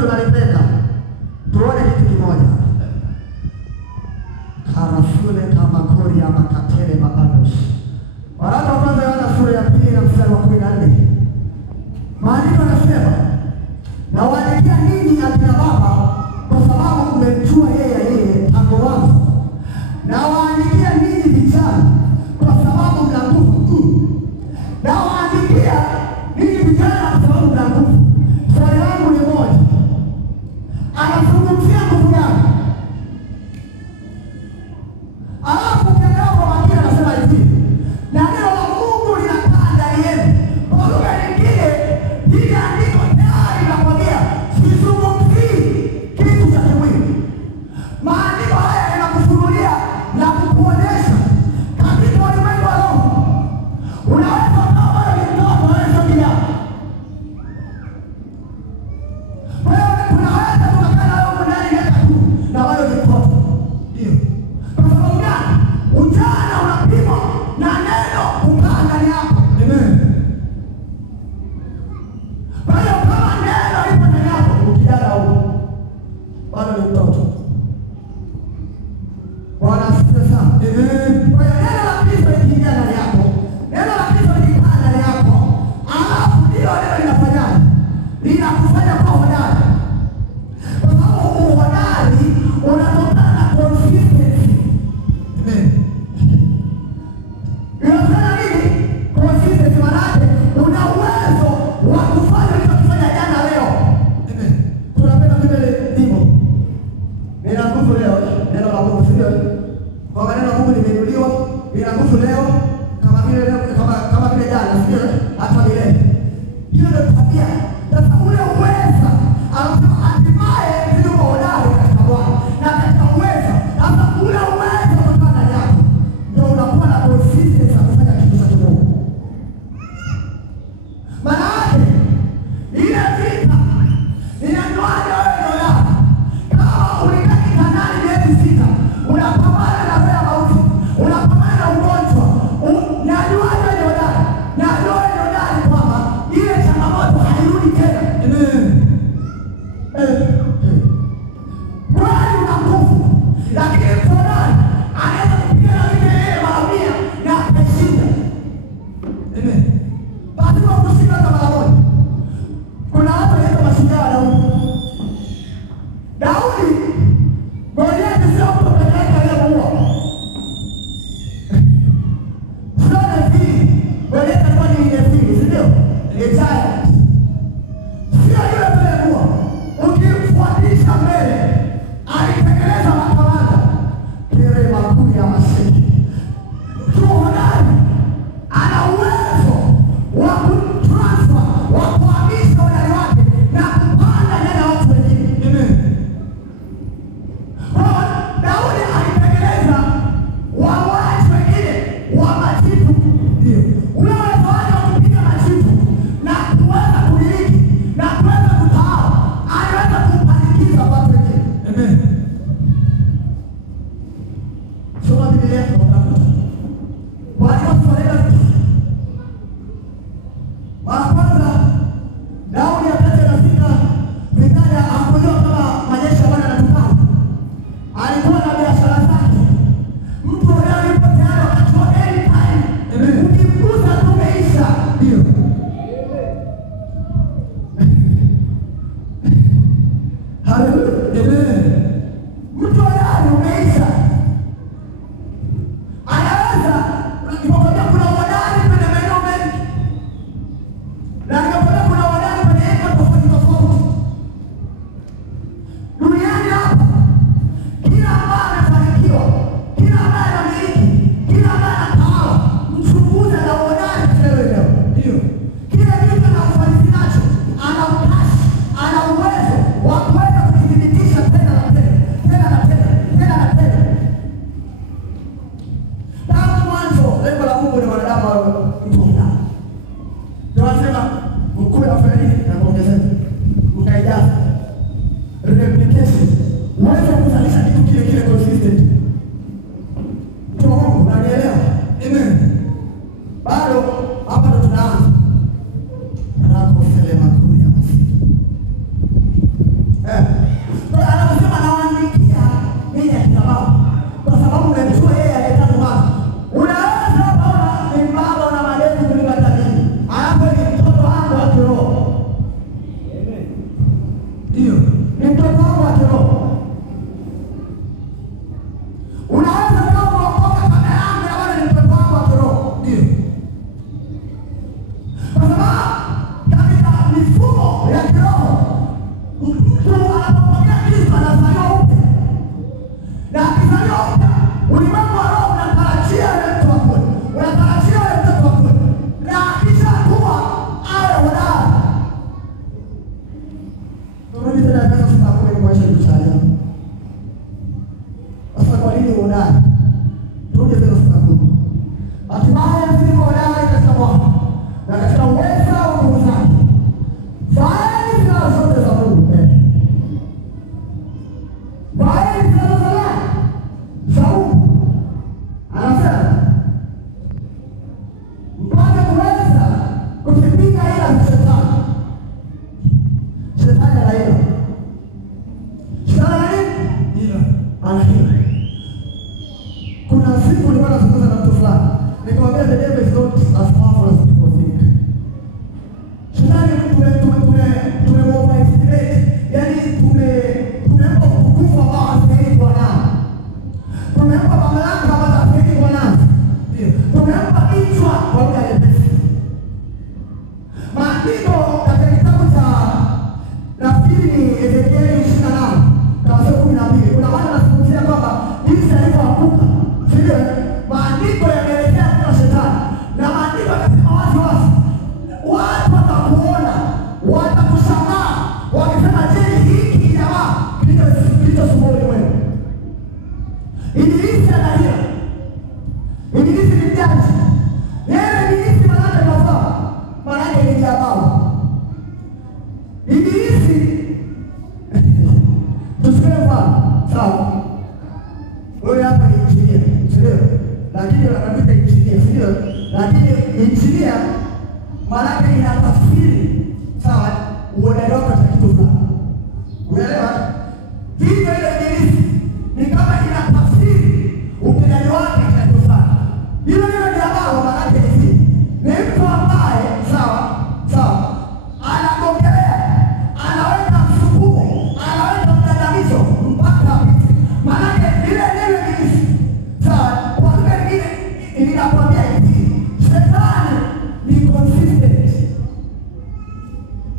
tunalipenda. Tuone kitu kimoja. Karafule kama kori ama katele mabados. Waraka wa kwanza Yohana sura ya 2 na mstari wa 14. Maandiko yanasema, na waandikia ninyi akina baba kwa sababu mmemjua yeye tangu mwanzo. Na waandikia ninyi vijana kwa sababu mna nguvu. Na waandikia ninyi vijana kwa sababu mna nguvu. Swali langu ni moja. Anazungumzia nguvu gani? Alafu ukiangalia kwa makini anasema hivi, na neno la Mungu linakaa ndani yenu. Kwa lugha nyingine, hili andiko tayari linakwambia sizungumzii kitu cha kimwili. Maandiko haya yanakufunulia na kukuonyesha katika ulimwengu wa roho. Unaweza ukawa bado ni mtoto, wewe sio kijana. Wewe unaweza tukakaa na wewe ndani miaka 10 na bado ni mtoto. Ndio. Kwa sababu gani? Ujana unapimwa na neno kukaa ndani yako. Amen. Kwa hiyo kama neno lipo ndani yako, ukijana huko bado ni mtoto. Bwana asifiwe sana. Amen. Kwa hiyo neno la Kristo likiingia ndani yako, neno la Kristo likikaa ndani yako, alafu ndio neno linafanyaje? Linakufanya kuwa hodari. Kwa sababu uhodari unatokana na consistency. Amen. Unafanya nini? Consistency maana yake una uwezo wa kufanya ulichofanya jana leo. Amen. Tunapenda vile ndivyo. Nina nguvu leo, neno la Mungu sio? Kwa neno la Mungu limeinuliwa, nina nguvu leo kama vile leo kama vile jana sio? Hata milele. Hiyo ndio tabia. Sasa ule uwezo anasema hatimaye ndio hodari katika Bwana. Na katika uwezo, sasa ule uwezo kutoka ndani yako ndio unakuwa na consistency ya kufanya kitu cha Mungu. Maana yake ile vita inaanza wewe. Kama ulikaa kitandani miezi 6, unapambana na roho ya mauti, unapambana na ugonjwa, najua wewe ni hodari. Najua wewe ni hodari kwamba ile changamoto hairudi tena. Amen. Kwani una nguvu, lakini mfodari anaweza kupigana vita yeye mara 100 na akashinda. Amen. Basi kwa kushinda mara moja. Kuna watu wanaitwa mashujaa wa Daudi. Daudi Goliathi sio mtu peke yake aliyemuua. Sio Nefili. Goliathi alikuwa ni Nefili, si ndio? Giant. Sio yule aliyemuua. Ukimfuatisha mbele, alitekeleza makamanda. Kile makuu ya mashiki. Mtu hodari ana uwezo wa kutransfer, wa kuhamisha hodari wake na kupanda ndani ya watu wengine. Amen. Kwa Daudi alitekeleza wauaji wengine wa majitu. Ndio. Ule uwezo wake wa kupiga majitu na kuweza kumiliki na kuweza kutawala, aliweza kupandikiza watu wengine. Amen. Soma Biblia yako utakuta. Watu wakiwaleta mara kwanza Daudi wakati anafika vitani hakujua kama majeshi ya Bwana yanatokana. Alikuwa na biashara zake. Mtu leo yupo tayari wakati wa anytime. Amen. Ukimgusa tu umeisha. Ndio. Haleluya. Amen. Mtu tayari umeisha. Anaweza nimekwambia kuna hodari kwenye maeneo mengi. Na nimekwambia kuna hodari kwenye eneo tofauti tofauti. Duniani hapa kila ambaye amefanikiwa, kila ambaye anamiliki, kila ambaye anatawala, mchunguze na hodari katika eneo. Ndio. Kila kitu ana ufanisi nacho, ana utashi, ana uwezo wa kuweza kudhibitisha tena na tena, tena na tena, tena na tena. anahila. Kuna siku nilikuwa nazungumza na mtu fulani, nikamwambia the devil is not as powerful as people think. Shetani tumeoverestimate, yani tumempa utukufu ambao hastahili kuwa nao. Tumempa mamlaka ambazo hastahili kuwa nazo. Tumempa kichwa kwa lugha nyepesi. Maandiko katika kitabu cha nafikiri ni Ezekieli 28 kama sio 12, kuna watu wanazungumzia kwamba jinsi alivyoanguka. Sio? Maandiko yameelekea kwa shetani. Na maandiko yanasema wazi watu watakuona, watakushangaa, wakisema je, hiki jamaa kilichosumbua wewe. Ibilisi anahila. Ibilisi ni mjanja. Yeye ibilisi maana anafaa. Maana ni jabao. Ibilisi tusielewa. Sawa. Wewe hapa ni injinia, sio? Lakini wanapita injinia, sio? Lakini injinia maana yake inatafsiri sawa uhodari wako katika kitu fulani. Unaelewa? Hivyo ile ibilisi ni kama inatafsiri uhodari wako katika kitu fulani. Hilo ndio jamaa maana yake ni mtu ambaye sawa anagongelea, anaweka msukumo, anaweka mgandamizo mpaka apite. Maana yake ile ibilisi sawa kwa lugha nyingine inakwambia hivi, shetani ni consistent.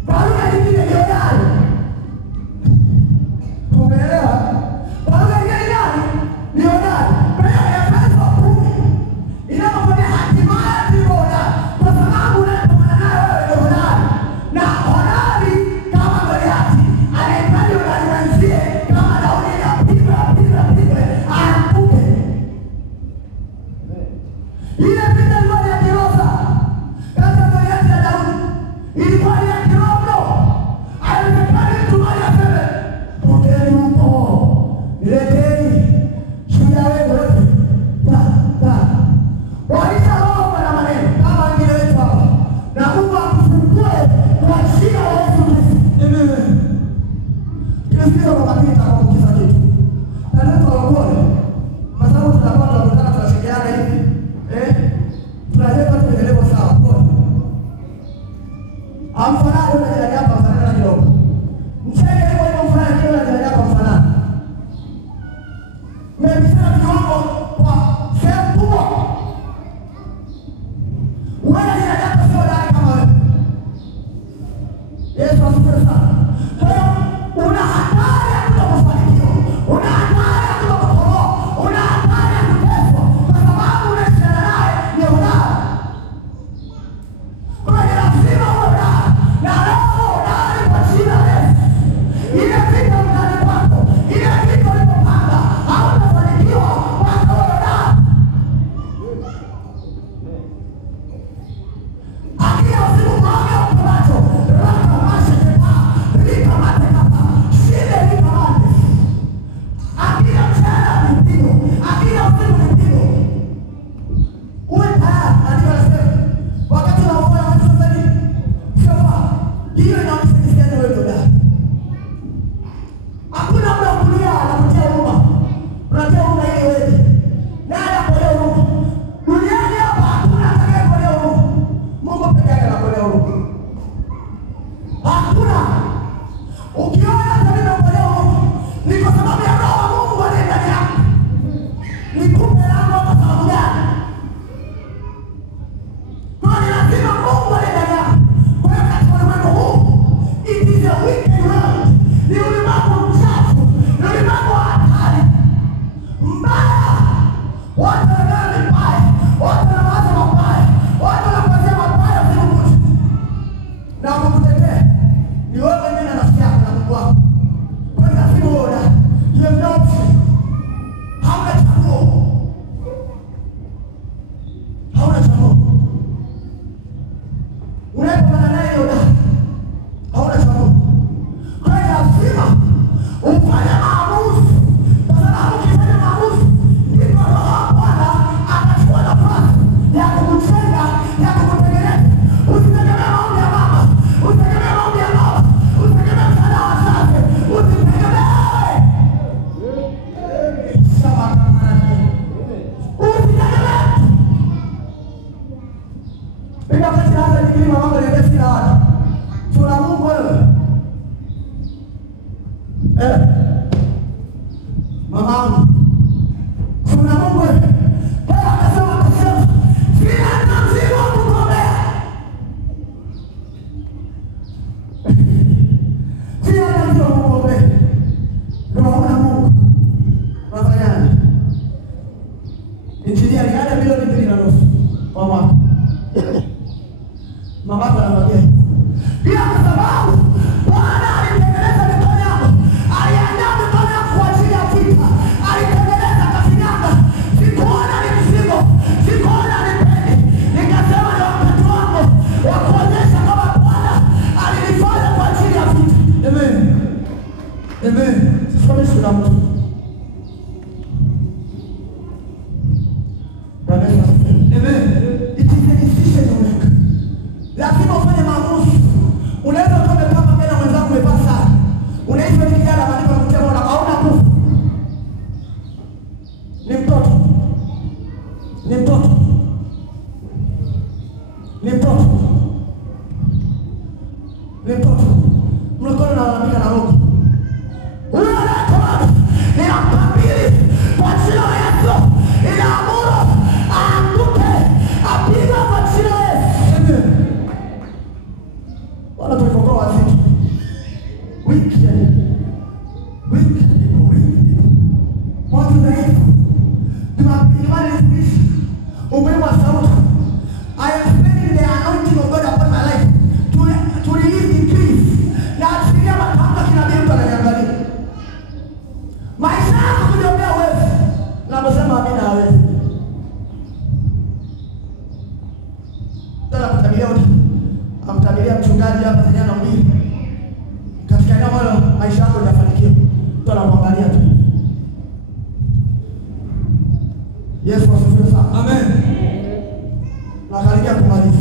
Kwa lugha nyingine ni hodari. Umeelewa? Kwa lugha nyingine ni hodari. Kwa hiyo Efeso 10 inakwambia hatimaye ni hodari. Kwa sababu unapomana naye wewe ni hodari. Na hodari kama Goliathi anahitaji hodari mwenzie kama Daudi apigwe aanguke. Ile vita ilikuwa ni ya kiroho. Kati ya Goliathi na Daudi ilikuwa ni ya kiroho. Alipekani mtu mmoja aseme, "Tokeni huko, nileteni shujaa wenu wote." Walishaomba na maneno kama wengine wetu hapa. Na Mungu akufungue kwa jina la Yesu Kristo. Amen. Kile kwa makini tutakuongeza kitu. Na ndio tunaona kwa sababu tunapata tunashirikiana hivi. Tunaweza tuendelee sawa. Amfanani na jirani yako amfanani kidogo. Mcheke kwa mfanani kidogo na jirani yako amfanani. Mmebishana kidogo kwa sehemu kubwa. Wewe jirani yako sio ndani kama wewe. Yesu asifiwe sana. Kwa hiyo una hatari ya Mama, kuna Mungu akasema sina mzigo wa kugombea. Sina mzigo wa kugombea. Ndio maana Mungu anafanya injinia aliada milioni 2.5 kwa mwaka. Mama anamwambia pia kwa sababu Bwana alitengeneza mikono yangu, aliandaa mikono yangu kwa ajili ya vita, alitengeneza kafinyanga, sikuona ni mzigo, sikuona ni peni. Nikasema ni wakati wangu wa kuonyesha kama Bwana alinifanya kwa ajili ya vita. Amen. Amen. Sisi tuna mtu. Amen. It is a decision you make. Lazima ufanye maamuzi. Unaweza kutoka kama mbele mwenzako umevaa sana. Unaishi kwenye kijana maandiko yanasema una hauna nguvu. Ni mtoto. Ni mtoto. Ni mtoto. Ni mtoto. Mlikuwa mnalalamika na Mungu. Unaleta ninakabili kwa jina la Yesu. Inaamuru aanguke, apigwe kwa jina la Yesu. Wala tulipokuwa waziki. Wiki watu dhaifu. Imani nisikishi. Umuhimu wa sauti. I am spending the anointing of God upon my life to release increase. Na asilia matamka kinabii mtu ananiangalia. Maisha yako kujiombea uwezi. Naposema amina hawezi. Tala kutabilia wote. Amtabilia mchungaji hapa jana mbili. Katika eneo ambalo maisha yako yatafanikiwa. Mtu anamwangalia tu. Yesu asifiwe sana. Amen. Nakaribia kumaliza.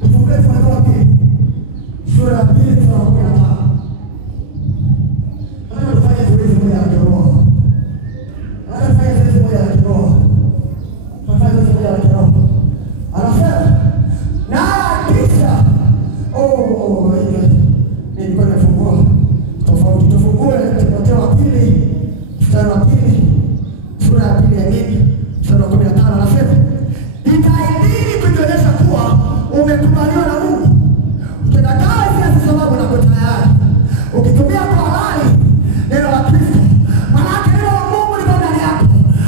Tufungue Timotheo wa pili. Sura ya 2 mstari wa 15. Nataka tufanye zoezi moja la kiroho. Anasema na kisha nilikuwa nimefungua tofauti. Tufungue Timotheo wa pili mstari wa 2 sura ya 2 ya nini mstari wa 15. Anasema itaidini kujionyesha kuwa umekubaliwa na Mungu, ukitakawa kiasi sababu na kwa tayari ukitumia kwa halali neno la Kristo. Maana neno la Mungu liko ndani yako.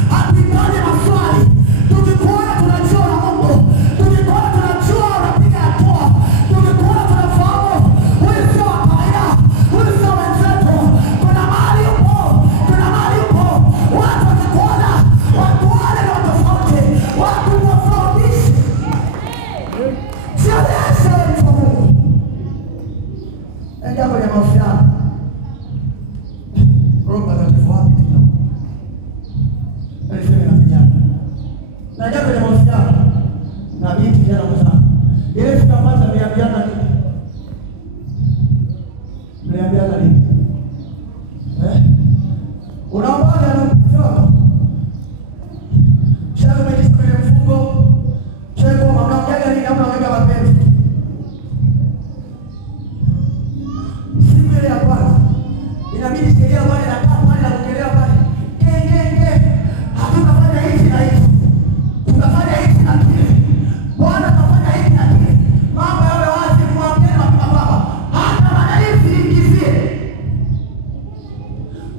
Hatuhitaji maswali. Tukikuona tunajua na Mungu. Tukikuona tunajua unapiga hatua. Tukikuona tunafahamu huyu sio wa kawaida. Huyu sio mwenzetu. Kuna mahali upo. Watu wakikuona watuone na watofauti. Watu tofautishe. Sionyeshe wewe ni Mungu. Ndio kwenye mahusiano. Roho Mtakatifu wapi? Alisema na vijana. Na jambo la mahusiano na binti vijana mzaa. Ile tukamata niambiana nini? Niambiana nini? Unaomba na mtoto. Shaka mimi kwenye mfungo. Cheko mnaongea nini kama unaweka mapenzi? Siku ile ya kwanza inabidi sheria bwana inakaa pale na kuelewa pale. Hatutafanya hivi na hivi. Tutafanya hivi na kile. Bwana atafanya hivi na kile. Mambo yawe wazi kumwambia baba. Hata madhaifu ingizie.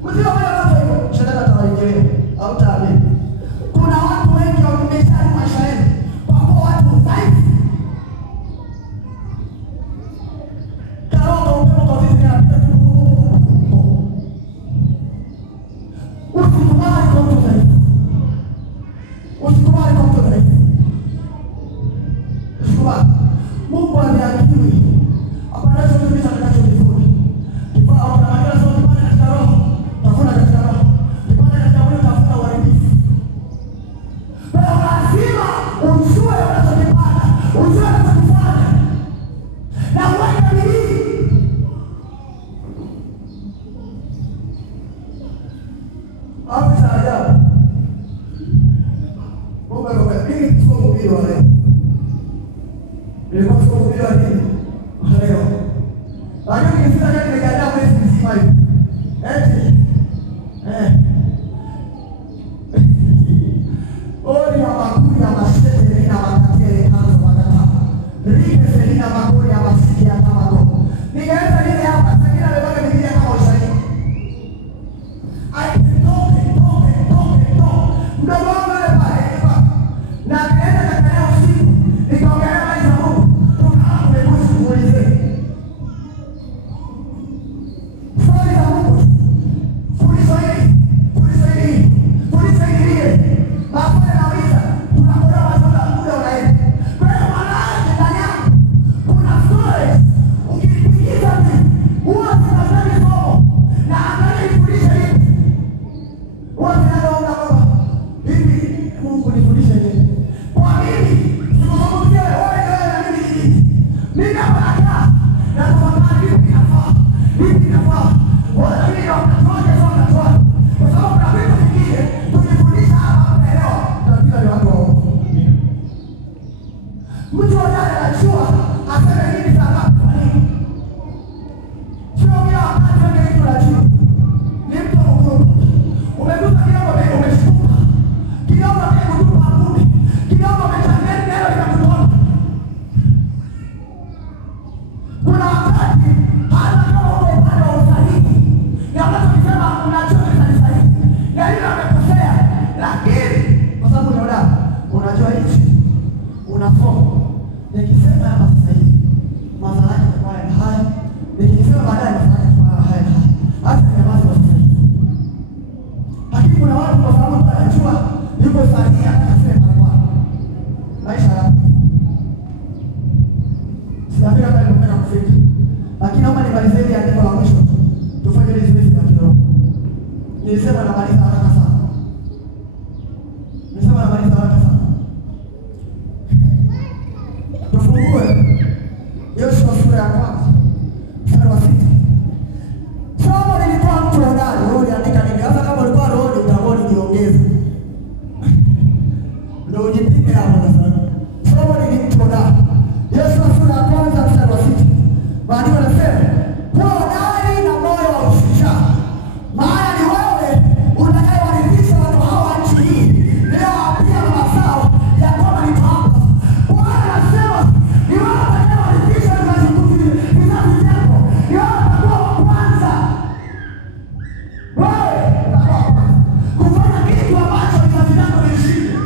Mzee wao watu hivyo, shetani atawaingilia. Hautaamini. Kuna watu wengi wamemesha maisha yenu. Kwa kuwa watu dhaifu. Mtu hodari anajua aseme nini saa ngapi kwa nini. Sio kila wakati wewe kitu unajua. Ni mtu mkubwa. Umegusa kidogo umeshtuka. Kidogo umekutupa ngumi. Kidogo umechangia neno likakuona. Kuna wakati hata kama uko upande wa usahihi, na unachosema unajua ni sahihi. Na hilo amekosea. Lakini kwa sababu unajua hichi unasoma. Nikisema hapa sasa hivi madhara yake kwa haya. Nikisema baadaye madhara yake kwa haya. Hata kama sasa hivi. Lakini kuna watu kwa sababu wanajua yuko sahihi akasema kwa maisha yake. Sijafika pale kupenda kufika. Lakini naomba nimalizie andiko la mwisho. Tufanye hizo hizo za kiroho. Nilisema na maliza haraka sana. Nilisema na maliza haraka sana. Tufungue Yoshua sura ya kwanza mstari wa 6. Somo lilikuwa mtu hodari. Wewe uliandika nini? Hata kama ulikuwa rohoni utaona niongeze. Ndio ujipime hapo sasa. Somo lilikuwa mtu hodari. Yoshua sura ya kwanza mstari wa 6. Maandiko yanasema, "Kuwa hodari na moyo wa ushujaa. Maana ni wewe utakayewarithisha watu hawa nchi hii. Leo pia na mazao ya kwamba nitawapa." Bwana anasema, ni wewe utakayewarithisha vizazi vyako. Ni wewe utakuwa wa kwanza. Wewe utakuwa wa kwanza kufanya kitu ambacho vizazi vyako vilishindwa.